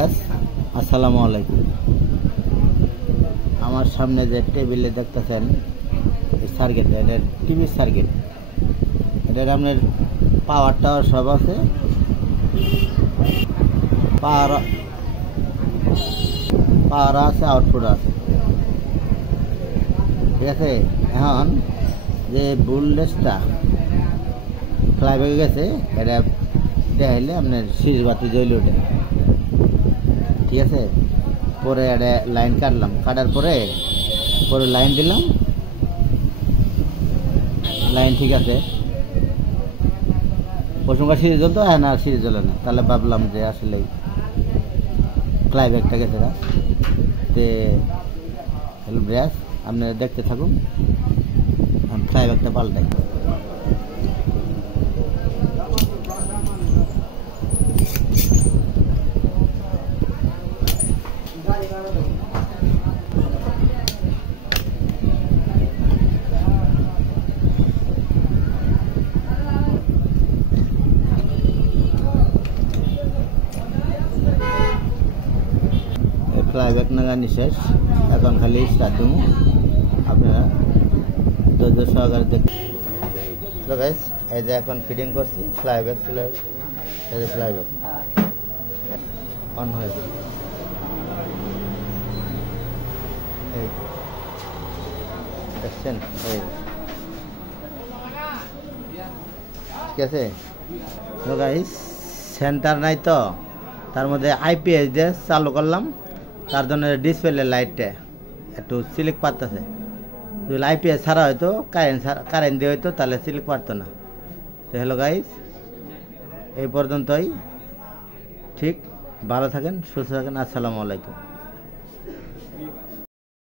ভিউয়ার্স আসসালামু আলাইকুম। আমার সামনে যে টেবিলে দেখতেছেন এই সার্কিট, এটা টিভি সার্কিট। এটা আপনার পাওয়ার টাওয়ার সব আছে, পাওয়ার আছে, আউটপুট আছে, ঠিক আছে। এখন যে ভোল্টেজটা ফ্লাই হয়ে গেছে, এটা দেখাইলে আপনার সিরিজ বাতি জ্বলে ওঠে, ঠিক আছে। পরে এটা লাইন কাটলাম, কাটার পরে লাইন দিলাম, লাইন ঠিক আছে। প্রথমকার সিরিজ জ্বলতো, হ্যাঁ না সিরিজ জ্বলে না, তাহলে ভাবলাম যে আসলে ফ্লাইব্যাকটা গেছে না। তে ব্রাশ আপনারা দেখতে থাকুন, ফ্লাইব্যাকটা পাল্টাই। ফ্লাইব্যাক নাগানি শেষ, এখন খালি স্টার্ট দেবো। আপনারা ধৈর্য সহকারে দেখুন। তো গাইস, এই যে এখন ফিটিং করছি ফ্লাইব্যাক, এই যে ফ্লাইব্যাক অন হয়েছে, এই দেখছেন, এই ঠিক আছে। তো গাইস, সেন্টার নাই তো, তার মধ্যে আইপিএস দিয়ে চালু করলাম, তার জন্য ডিসপ্লে লাইটটা একটু সিলিক পারতেছে। যদি আইপিএস ছাড়া হয়তো কারেন্ট দিয়ে হয়তো, তাহলে সিলিক পারতো না। তো হ্যালো গাইস, এই পর্যন্তই। ঠিক, ভালো থাকেন, সুস্থ থাকেন, আসসালামু আলাইকুম।